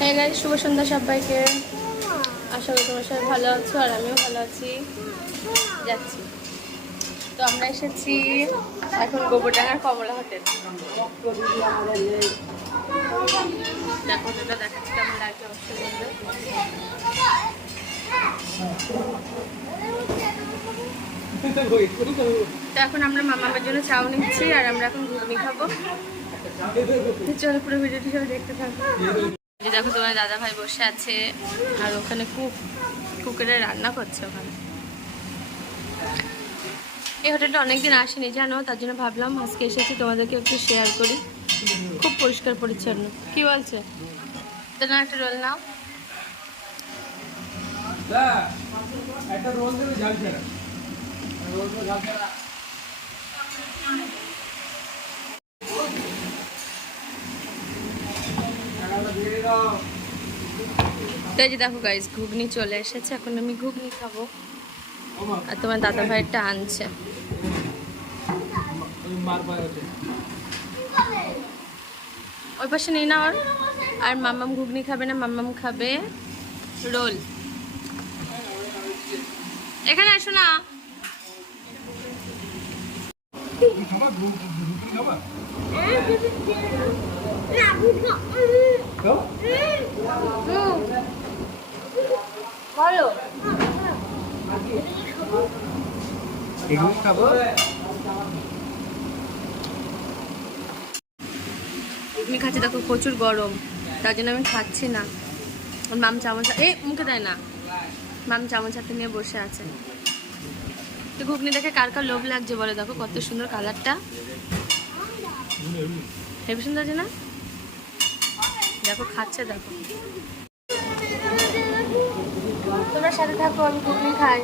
হ্যাঁ গাইস, শুভ সন্ধ্যা সবাইকে। আশা করি তোমরা সবাই ভালো আছো আর আমিও ভালো আছি। যাচ্ছি তো আমরা এসেছি এখন গোবরডাঙ্গার কমলা হোটেল। দেখো হোটেলটা দেখাচ্ছি কেমন লাগছে অবশ্যই বলবে। তো এখন আমরা মামার জন্য চাও নিচ্ছি আর আমরা এখন ঘুগনি খাবো। চলো পুরো ভিডিওটি সবাই দেখতে থাকবো। দেখো তোমার দাদা ভাই বসে আছে আর ওখানে কুকারে রান্না করছে ওখানে। এই হোটেলটা অনেকদিন আসেনি জানো, তার জন্য ভাবলাম আজকে এসেছি তোমাদেরকে একটু শেয়ার করি। খুব পরিষ্কার পরিচ্ছন্ন। কি বলছে? না একটা রোল নাও। একটা রোল দেবে ঝাল ছাড়া। রোল তো ঝাল ছাড়া। তো এই যে দেখো গাইস, ঘুগনি চলে এসেছে। এখন আমি ঘুগনি খাবো আর তোমার দাদা ভাইটা আনছে। ওই পাশে নেই না আর মাম্মাম ঘুগনি খাবে না, মাম্মাম খাবে রোল। এখানে আসো না। বলো ঘুগনি খাচ্ছি, দেখো প্রচুর গরম, তার জন্য আমি খাচ্ছি না। মাম চামচ মুখে দেয় না, মাম চামচ হাতে নিয়ে বসে আছে। তো ঘুগনি দেখে কার কার লোভ লাগছে বলে, দেখো কত সুন্দর কালারটা, হেবি সুন্দর আছে না? দেখো খাচ্ছে, দেখো তোমরা সাথে থাকো, আমি ঘুগনি খাই।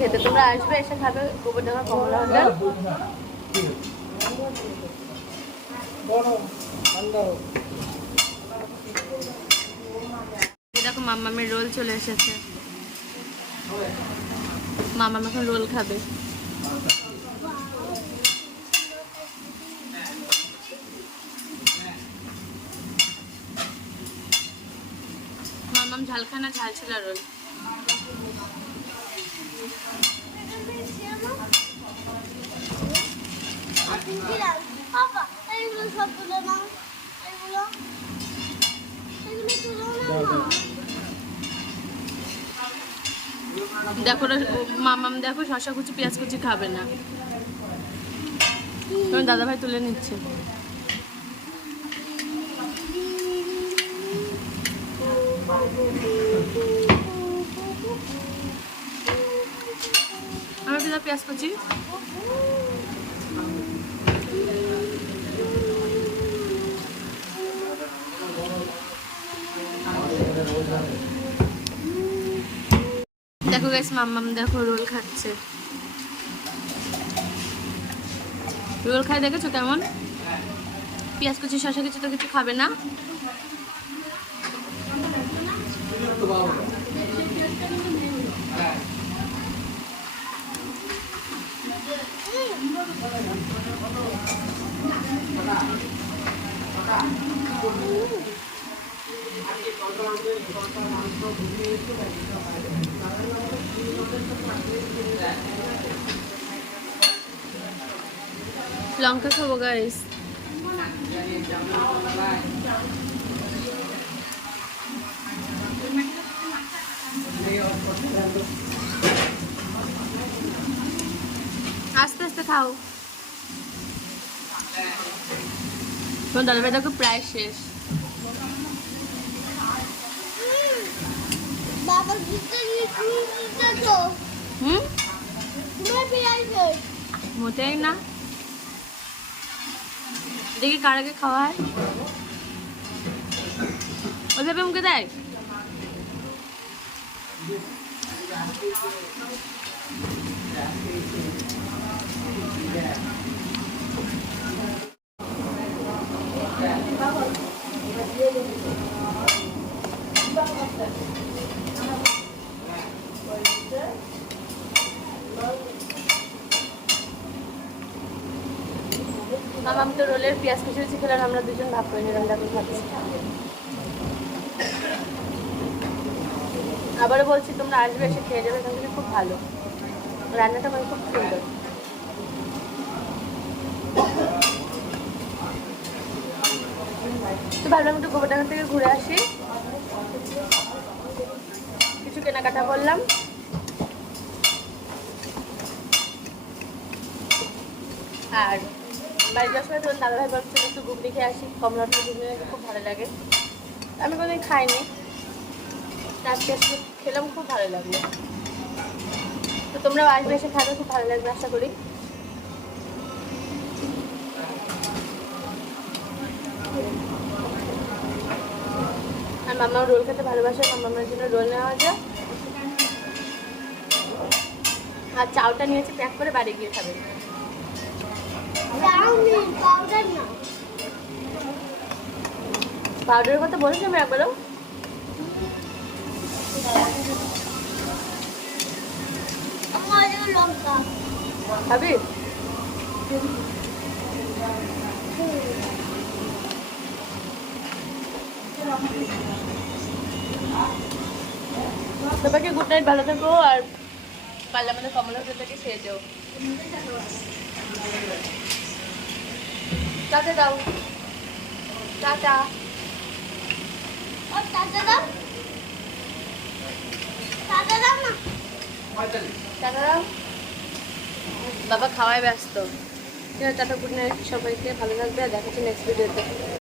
খেতে তোমরা আসবে, এসে খাবে গোবরডাঙ্গা কমলা হোটেল। দেখো মাম্মামের রোল চলে এসেছে, মাম্মাম এখন রোল খাবে। মাম্মাম ঝাল খায় না, ঝাল ছিল রোল। দেখো মামাম দেখো শসা কুচি পেঁয়াজ কুচি খাবে না, দাদা ভাই তুলে নিচ্ছে। আমার পেঁয়াজ কুচি দেখো গাইস, মাম্মাম দেখো রোল খাচ্ছে। রোল খাই দেখেছো কেমন? পেঁয়াজ কুচি শসা কুচি তো কিছু খাবে না। লঙ্কা খাবো গাইস। আস্তে আস্তে খাও। তোমার দাদা ভাই দেখো প্রায় শেষ। মোটেই না, দেখি কার আগে খাওয়া হয়। ওইভাবে মুখে দেয়। মামাম তো রোলের পেঁয়াজ কুচি খেলাম, আমরা দুজন ভাগ করে নিলাম, দেখো খাচ্ছি। আবারও বলছি তোমরা আসবে, এসে খেয়ে যাবে, এখান থেকে খুব ভালো রান্নাটা, মানে খুব সুন্দর। তো ভাবলাম একটু গোবরডাঙ্গা থেকে ঘুরে আসি, কিছু কেনাকাটা করলাম। আর বাড়ি যাওয়ার সময় তখন দাদাভাই বলছিল একটু ঘুগনি খেয়ে আসি, কমলাটা ঘুগনি খুব ভালো লাগে, আমি কোনোদিন খাইনি, আজকে খেলাম, খুব ভালো লাগলো। তো তোমরাও আসবে, এসে খাবে, খুব ভালো লাগবে আশা করি। আর মামাও রোল খেতে ভালোবাসে, মামার জন্য রোল নেওয়া যায়। আর চাউটা নিয়েছি প্যাক করে, বাড়ি গিয়ে খাবে। পাউডারের কথা বলছি আমি একবারও। খাবি? সবাইকে গুড নাইট, ভালো থেকো। আর পারলে আমাদের কমলা হোটেলটাকে খেয়ে যাও। টাটা দাও, টাটা। টাটা দাও, টাটা দাও না, টাটা দাও। বাবা খাওয়ায় ব্যস্ত। ঠিক আছে, টাটা, গুড নাইট সবাইকে, ভালো থাকবে, আর দেখা হচ্ছে নেক্সট ভিডিওতে।